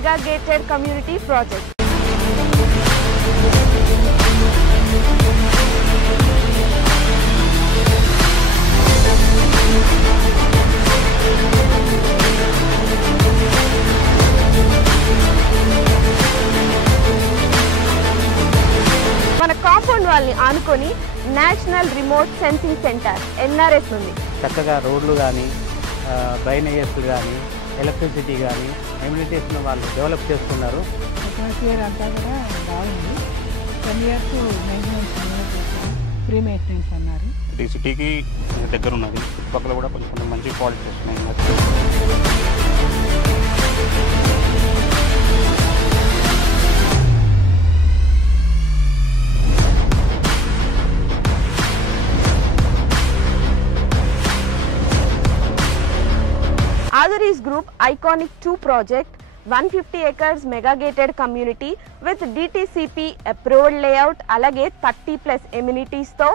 Mega gated community project. మన compound వాళ్ళని ఆనుకొని national remote sensing centre NRS ఉంది. చక్కగా రోడ్లు కానీ డ్రైనేజెస్ కానీ ఎలక్ట్రిసిటీ కానీ ఎమ్యూనిటీస్ను వాళ్ళు డెవలప్ చేస్తున్నారు. అట్మాస్ఫియర్ అంతా కూడా బాగుంది. 10 years మెయింటెనెన్స్ ఫ్రీ మెయింటెనెన్స్ అన్నారు. ఇది సిటీకి దగ్గర ఉన్నది. చుట్టుపక్కల కూడా కొంచెం మంచి క్వాలిటీస్ ఉన్నాయి. Azuris Group Iconic 2 project 150 acres mega gated community with DTCP approved layout alage 30+ amenities తో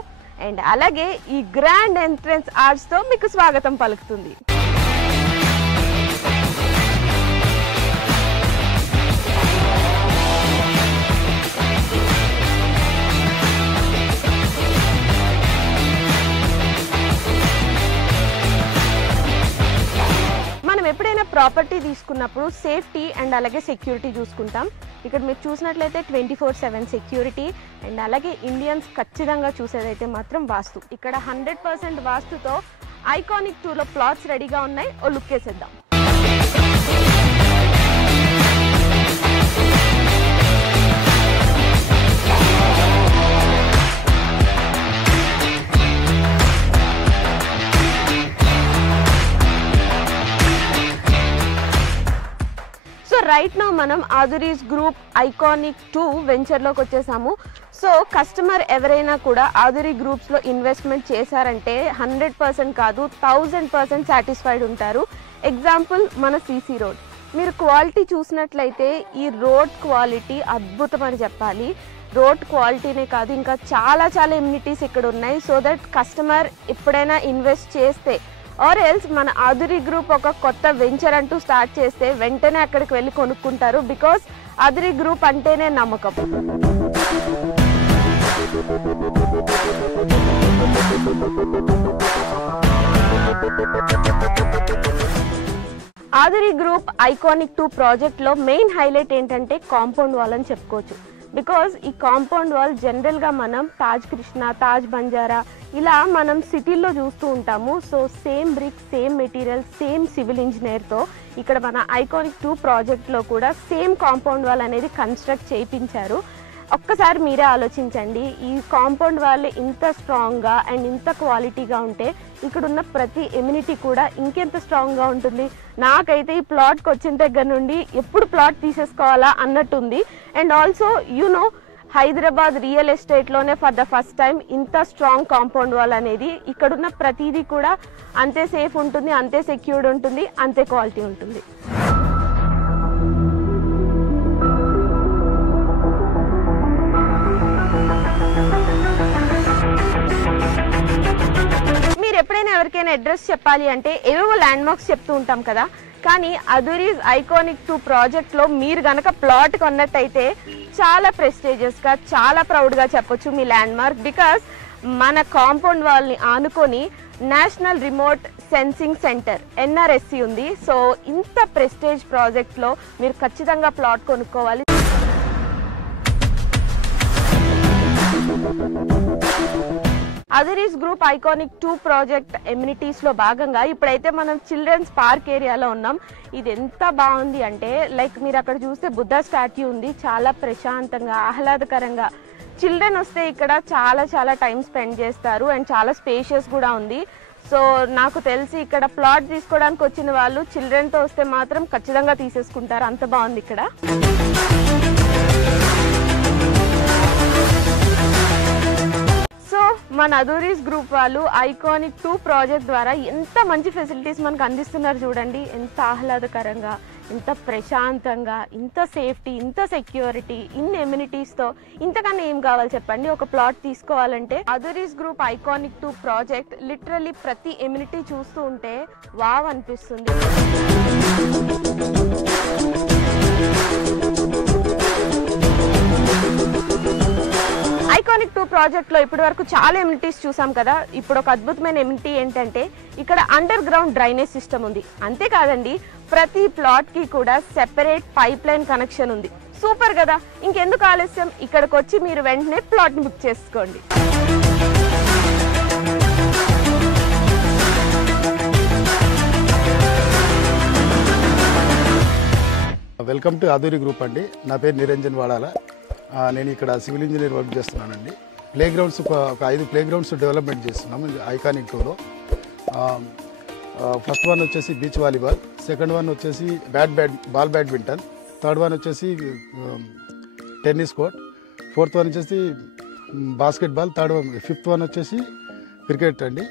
and alage ee grand entrance arch తో మీకు స్వాగతం పలుకుతుంది. ఎప్పుడైనా ప్రాపర్టీ తీసుకున్నప్పుడు సేఫ్టీ అండ్ అలాగే సెక్యూరిటీ చూసుకుంటాం. ఇక్కడ మీరు చూసినట్లయితే 24/7 సెక్యూరిటీ అండ్ అలాగే ఇండియన్స్ ఖచ్చితంగా చూసేదైతే మాత్రం వాస్తు. ఇక్కడ 100% వాస్తుతో ఐకానిక్ 2లో ప్లాట్స్ రెడీగా ఉన్నాయి. ఓ లుక్ వేసేద్దాం. రైట్ నౌ మనం ఆదురీస్ గ్రూప్ ఐకానిక్ 2 వెంచర్లోకి వచ్చేసాము. సో కస్టమర్ ఎవరైనా కూడా ఆదురీ గ్రూప్స్లో ఇన్వెస్ట్మెంట్ చేశారంటే 100% కాదు 1000% సాటిస్ఫైడ్ ఉంటారు. ఎగ్జాంపుల్ మన CC రోడ్. మీరు క్వాలిటీ చూసినట్లయితే ఈ రోడ్ క్వాలిటీ అద్భుతం అని చెప్పాలి. రోడ్ క్వాలిటీనే కాదు ఇంకా చాలా ఎమ్యూనిటీస్ ఇక్కడ ఉన్నాయి. సో దట్ కస్టమర్ ఎప్పుడైనా ఇన్వెస్ట్ చేస్తే ఆర్ ఎల్స్ మన ఆదురీ గ్రూప్ ఒక కొత్త వెంచర్ అంటూ స్టార్ట్ చేస్తే వెంటనే అక్కడికి వెళ్ళి కొనుక్కుంటారు. బికాస్ ఆదురీ గ్రూప్ అంటేనే నమ్మకం. ఆదురీ గ్రూప్ ఐకానిక్ 2 ప్రాజెక్ట్లో మెయిన్ హైలైట్ ఏంటంటే కాంపౌండ్ వాల్ అని చెప్పుకోవచ్చు. బికాజ్ ఈ కాంపౌండ్ వాల్ జనరల్గా మనం తాజ్ కృష్ణ, తాజ్ బంజారా ఇలా మనం సిటీల్లో చూస్తూ ఉంటాము. So same brick, same material, same civil ఇంజనీర్తో ఇక్కడ మన ఐకానిక్ 2 ప్రాజెక్ట్లో కూడా సేమ్ కాంపౌండ్ వాల్ అనేది కన్స్ట్రక్ట్ చేయించారు. ఒక్కసారి మీరే ఆలోచించండి, ఈ కాంపౌండ్ వాల్ ఇంత స్ట్రాంగ్గా అండ్ ఇంత క్వాలిటీగా ఉంటే ఇక్కడున్న ప్రతి ఎమ్యూనిటీ కూడా ఇంకెంత స్ట్రాంగ్గా ఉంటుంది. నాకైతే ఈ ప్లాట్కి వచ్చిన దగ్గర నుండి ఎప్పుడు ప్లాట్ తీసేసుకోవాలా అన్నట్టుంది. అండ్ ఆల్సో హైదరాబాద్ రియల్ ఎస్టేట్లోనే ఫర్ ద ఫస్ట్ టైం ఇంత స్ట్రాంగ్ కాంపౌండ్ వాల్ అనేది ఇక్కడున్న ప్రతిదీ కూడా అంతే సేఫ్ ఉంటుంది, అంతే సెక్యూర్డ్ ఉంటుంది, అంతే క్వాలిటీ ఉంటుంది. మీరు ఎప్పుడైనా ఎవరికైనా అడ్రస్ చెప్పాలి అంటే ఏవేవో ల్యాండ్ మార్క్స్ చెప్తూ ఉంటాం కదా, కానీ ఆదురీస్ ఐకానిక్ 2 ప్రాజెక్ట్లో మీరు గనక ప్లాట్ కొన్నట్టయితే చాలా ప్రెస్టీజియస్గా, చాలా ప్రౌడ్గా చెప్పొచ్చు మీ ల్యాండ్ మార్క్. బికాస్ మన కాంపౌండ్ వాల్ని ఆనుకొని national remote sensing centre NRSC ఉంది. సో ఇంత ప్రెస్టేజ్ ప్రాజెక్ట్లో మీరు ఖచ్చితంగా ప్లాట్ కొనుక్కోవాలి. ఆదురీస్ గ్రూప్ ఐకానిక్ 2 ప్రాజెక్ట్ ఎమ్యూనిటీస్లో భాగంగా ఇప్పుడైతే మనం చిల్డ్రన్స్ పార్క్ ఏరియాలో ఉన్నాం. ఇది ఎంత బాగుంది అంటే లైక్ మీరు అక్కడ చూస్తే బుద్ధ స్టాట్యూ ఉంది. చాలా ప్రశాంతంగా, ఆహ్లాదకరంగా చిల్డ్రన్ వస్తే ఇక్కడ చాలా టైం స్పెండ్ చేస్తారు. అండ్ చాలా స్పేషియస్ కూడా ఉంది. సో నాకు తెలిసి ఇక్కడ ప్లాట్ తీసుకోవడానికి వచ్చిన వాళ్ళు చిల్డ్రన్తో వస్తే మాత్రం ఖచ్చితంగా తీసేసుకుంటారు. అంత బాగుంది ఇక్కడ. సో మన ఆదురీస్ గ్రూప్ వాళ్ళు ఐకానిక్ 2 ప్రాజెక్ట్ ద్వారా ఎంత మంచి ఫెసిలిటీస్ మనకు అందిస్తున్నారు చూడండి. ఎంత ఆహ్లాదకరంగా, ఇంత ప్రశాంతంగా, ఇంత సేఫ్టీ, ఇంత సెక్యూరిటీ, ఇన్ని ఎమ్యూనిటీస్తో ఇంతకన్నా ఏం కావాలి చెప్పండి. ఒక ప్లాట్ తీసుకోవాలంటే ఆదురీస్ గ్రూప్ ఐకానిక్ 2 ప్రాజెక్ట్ లిటరల్లీ ప్రతి ఎమ్యూనిటీ చూస్తూ ఉంటే వావ్ అనిపిస్తుంది. ఐకానిక్ 2 ప్రాజెక్ట్లో ఇప్పటి వరకు చాలా ఎమ్యూనిటీస్ చూసాం కదా. ఇప్పుడు ఒక అద్భుతమైన ఎమ్యూనిటీ ఏంటంటే ఇక్కడ అండర్ గ్రౌండ్ డ్రైనేజ్ సిస్టమ్ ఉంది. అంతేకాదండి, ప్రతి ప్లాట్కి కూడా సెపరేట్ పైప్ లైన్ కనెక్షన్ ఉంది. సూపర్ కదా. ఇంకెందుకు ఆలస్యం, ఇక్కడికి వచ్చి మీరు వెంటనే ప్లాట్ని బుక్ చేసుకోండి. వెల్కమ్ టు ఆధురి గ్రూప్ అండి. నా పేరు నిరంజన్ వాడాల. నేను ఇక్కడ సివిల్ ఇంజనీర్ వర్క్ చేస్తున్నానండి. ప్లే గ్రౌండ్స్ ఒక 5 ప్లే గ్రౌండ్స్ డెవలప్మెంట్ చేస్తున్నాము ఐకానిక్ 2లో. ఫస్ట్ వన్ వచ్చేసి బీచ్ వాలీబాల్, సెకండ్ వన్ వచ్చేసి బాల్ బ్యాడ్మింటన్, థర్డ్ వన్ వచ్చేసి టెన్నిస్ కోర్ట్, ఫోర్త్ వన్ వచ్చేసి బాస్కెట్బాల్, ఫిఫ్త్ వన్ వచ్చేసి క్రికెట్ అండి.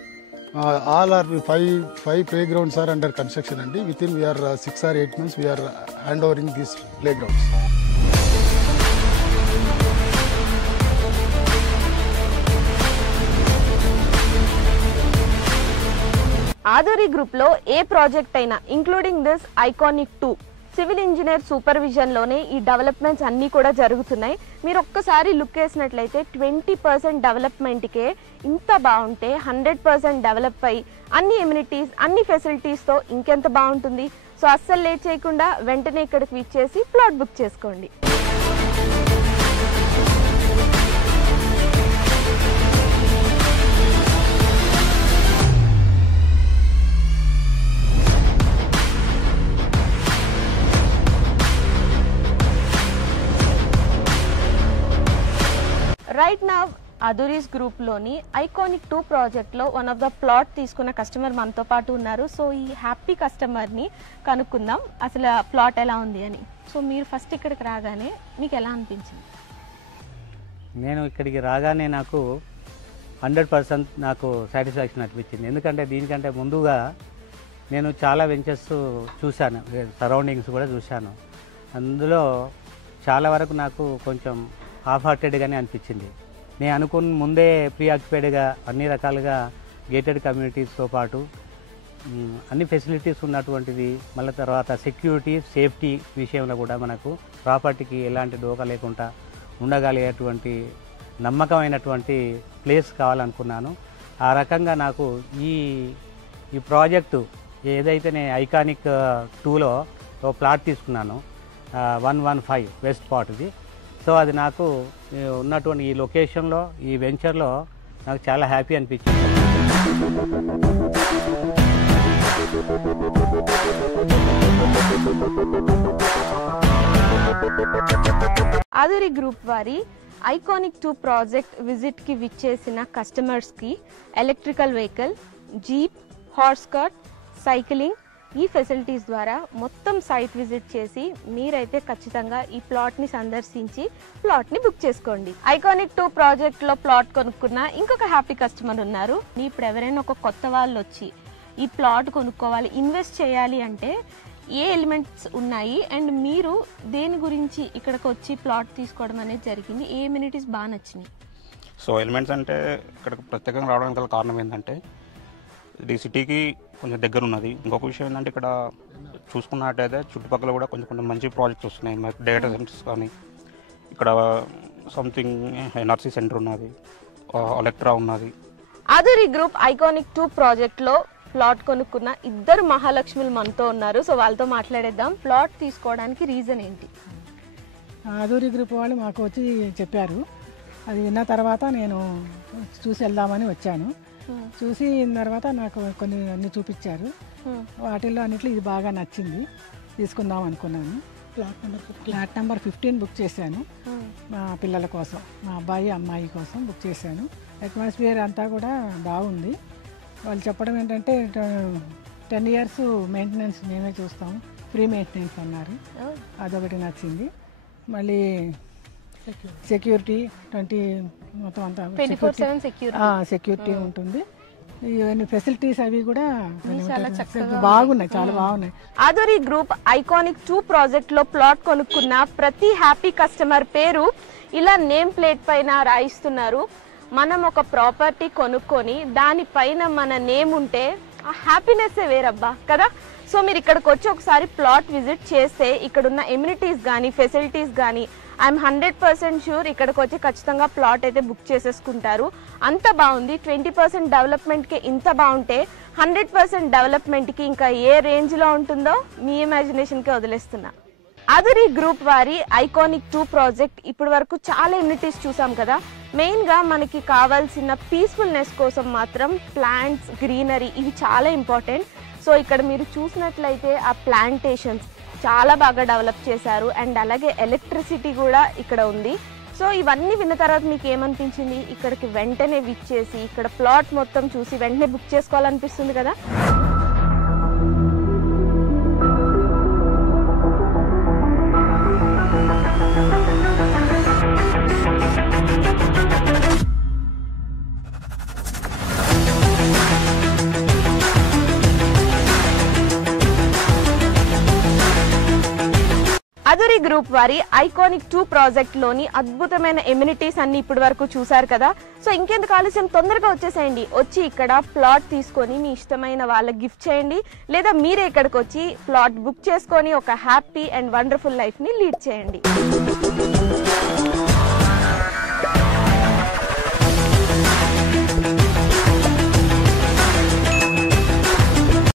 all are five playgrounds are under construction and within we are 6 or 8 months we are handovering these playgrounds. Aadhuri group లో ఏ project అయినా including this iconic 2 civil engineer సూపర్విజన్లోనే ఈ developments అన్నీ కూడా జరుగుతున్నాయి. మీరు ఒక్కసారి లుక్ వేసినట్లయితే 20% డెవలప్మెంట్కే ఇంత బాగుంటే 100% డెవలప్ అయ్యి అన్ని ఎమ్యూనిటీస్ అన్ని ఫెసిలిటీస్తో ఇంకెంత బాగుంటుంది. సో అస్సలు లేట్ చేయకుండా వెంటనే ఇక్కడికి విచ్చేసి ప్లాట్ బుక్ చేసుకోండి. రైట్ నౌ అధురీస్ గ్రూప్లోని ఐకానిక్ 2 ప్రాజెక్ట్లో వన్ ఆఫ్ ద ప్లాట్ తీసుకున్న కస్టమర్ మనతో పాటు ఉన్నారు. సో ఈ హ్యాపీ కస్టమర్ని కనుక్కుందాం అసలు ప్లాట్ ఎలా ఉంది అని. సో మీరు ఫస్ట్ ఇక్కడికి రాగానే మీకు ఎలా అనిపించింది? నేను ఇక్కడికి రాగానే నాకు 100% నాకు సాటిస్ఫాక్షన్ అనిపించింది. ఎందుకంటే దీనికంటే ముందుగా నేను చాలా వెంచర్స్ చూశాను, సరౌండింగ్స్ కూడా చూశాను. అందులో చాలా వరకు నాకు కొంచెం హాఫ్ హార్టెడ్గానే అనిపించింది. నేను అనుకున్న ముందే ప్రీ ఆక్యుపైడ్గా అన్ని రకాలుగా గేటెడ్ కమ్యూనిటీస్తో పాటు అన్ని ఫెసిలిటీస్ ఉన్నటువంటిది, మళ్ళీ తర్వాత సెక్యూరిటీ సేఫ్టీ విషయంలో కూడా మనకు ప్రాపర్టీకి ఎలాంటి డోకా లేకుండా ఉండగలిగేటువంటి నమ్మకమైనటువంటి ప్లేస్ కావాలనుకున్నాను. ఆ రకంగా నాకు ఈ ప్రాజెక్టు ఏదైతే నేను ఐకానిక్ 2లో ఓ ప్లాట్ తీసుకున్నాను 115 వెస్ట్ పాట్ది. సో అది నాకు ఉన్నటువంటి ఈ లొకేషన్లో ఈ వెంచర్లో నాకు చాలా హ్యాపీ అనిపించింది. ఆధురి గ్రూప్ వారి ఐకానిక్ 2 ప్రాజెక్ట్ విజిట్కి విచ్చేసిన కస్టమర్స్కి electrical vehicle, jeep, horse cart, cycling ఈ ఫెసిలిటీస్ ద్వారా మొత్తం సైట్ విజిట్ చేసి మీరైతే ఖచ్చితంగా ఈ ప్లాట్ని సందర్శించి ప్లాట్ని బుక్ చేసుకోండి. ఐకానిక్ 2 ప్రాజెక్ట్లో ప్లాట్ కొనుక్కున్న ఇంకొక హ్యాపీ కస్టమర్ ఉన్నారు. ఇప్పుడు ఎవరైనా ఒక కొత్త వాళ్ళు వచ్చి ఈ ప్లాట్ కొనుక్కోవాలి, ఇన్వెస్ట్ చేయాలి అంటే ఏ ఎలిమెంట్స్ ఉన్నాయి అండ్ మీరు దేని గురించి ఇక్కడికి వచ్చి ప్లాట్ తీసుకోవడం అనేది జరిగింది? ఏ ఎమ్యూనిటీస్ బాగా నచ్చినాయి? సో ఎలిమెంట్స్ అంటే ఇక్కడికి ప్రత్యేకంగా రావడానికి గల కారణం ఏంటంటే ఇది సిటీకి కొంచెం దగ్గర ఉన్నది. ఇంకొక విషయం ఏంటంటే ఇక్కడ చూసుకున్నట్టయితే చుట్టుపక్కల కూడా కొంచెం మంచి ప్రాజెక్ట్స్ వస్తున్నాయి. డేటా సెంటర్స్ కానీ ఇక్కడ సంథింగ్ ఎన్ఆర్సీ సెంటర్ ఉన్నది, ఎలక్ట్రా ఉన్నది. ఆధురి గ్రూప్ ఐకానిక్ 2 ప్రాజెక్ట్లో ప్లాట్ కొనుక్కున్న ఇద్దరు మహాలక్ష్ములు మనతో ఉన్నారు. సో వాళ్ళతో మాట్లాడేద్దాం. ప్లాట్ తీసుకోవడానికి రీజన్ ఏంటి? ఆధురి గ్రూప్ వాళ్ళు మాకు వచ్చి చెప్పారు. అది విన్న తర్వాత నేను చూసి వెళ్దామని వచ్చాను. చూసి తర్వాత నాకు కొన్ని అన్ని చూపించారు. వాటిల్లో అన్నిట్లో ఇది బాగా నచ్చింది, తీసుకుందాం అనుకున్నాను. ఫ్లాట్ నెంబర్ 15 బుక్ చేశాను. మా పిల్లల కోసం, మా అబ్బాయి అమ్మాయి కోసం బుక్ చేశాను. అట్మాస్ఫియర్ అంతా కూడా బాగుంది. వాళ్ళు చెప్పడం ఏంటంటే 10 years మెయింటెనెన్స్ మేమే చూస్తాం, ఫ్రీ మెయింటెనెన్స్ అన్నారు. అదొకటి నచ్చింది. మళ్ళీ సెక్యూరిటీ మొత్తం అంతా సెక్యూరిటీ ఉంటుంది. ఇవన్నీ ఫెసిలిటీస్ అవి కూడా బాగున్నాయి, చాలా బాగున్నాయి. ఆధురి గ్రూప్ ఐకానిక్ 2 ప్రాజెక్ట్ లో ప్లాట్ కొనుక్కున్న ప్రతి హ్యాపీ కస్టమర్ పేరు ఇలా నేమ్ ప్లేట్ పైన రాయిస్తున్నారు. మనం ఒక ప్రాపర్టీ కొనుక్కొని దానిపైన మన నేమ్ ఉంటే ఆ హ్యాపీనెస్ వేరబ్బా కదా. సో మీరు ఇక్కడికి వచ్చి ఒకసారి ప్లాట్ విజిట్ చేస్తే ఇక్కడ ఉన్న ఎమ్యూనిటీస్ కానీ ఫెసిలిటీస్ కానీ ఐఎమ్ 100% షూర్ ఇక్కడికి వచ్చి ఖచ్చితంగా ప్లాట్ అయితే బుక్ చేసేసుకుంటారు. అంత బాగుంది. 20% డెవలప్మెంట్కి ఇంత బాగుంటే 100% డెవలప్మెంట్కి ఇంకా ఏ రేంజ్లో ఉంటుందో మీ ఇమాజినేషన్కే వదిలేస్తున్నా. అదురి గ్రూప్ వారి ఐకానిక్ 2 ప్రాజెక్ట్ ఇప్పటి వరకు చాలా ఎమ్యూనిటీస్ చూసాం కదా. మెయిన్గా మనకి కావాల్సిన పీస్ఫుల్నెస్ కోసం మాత్రం ప్లాంట్స్, గ్రీనరీ ఇవి చాలా ఇంపార్టెంట్. సో ఇక్కడ మీరు చూసినట్లయితే ఆ ప్లాంటేషన్స్ చాలా బాగా డెవలప్ చేశారు అండ్ అలాగే ఎలక్ట్రిసిటీ కూడా ఇక్కడ ఉంది. సో ఇవన్నీ విన్న తర్వాత మీకు ఏమనిపించింది? ఇక్కడికి వెంటనే విచ్చేసి ఇక్కడ ప్లాట్ మొత్తం చూసి వెంటనే బుక్ చేసుకోవాలనిపిస్తుంది కదా. అదురి గ్రూప్ వారి ఐకానిక్ 2 ప్రాజెక్ట్ లోని అద్భుతమైన ఎమ్యూనిటీస్ అన్ని ఇప్పటి వరకు చూసారు కదా. సో ఇంకెందుకు ఆలస్యం, తొందరగా వచ్చేసేయండి. వచ్చి ఇక్కడ ప్లాట్ తీసుకొని మీ ఇష్టమైన వాళ్ళకి గిఫ్ట్ చేయండి, లేదా మీరే ఇక్కడికి వచ్చి ప్లాట్ బుక్ చేసుకొని ఒక హ్యాపీ అండ్ వండర్ఫుల్ లైఫ్ ని లీడ్ చేయండి.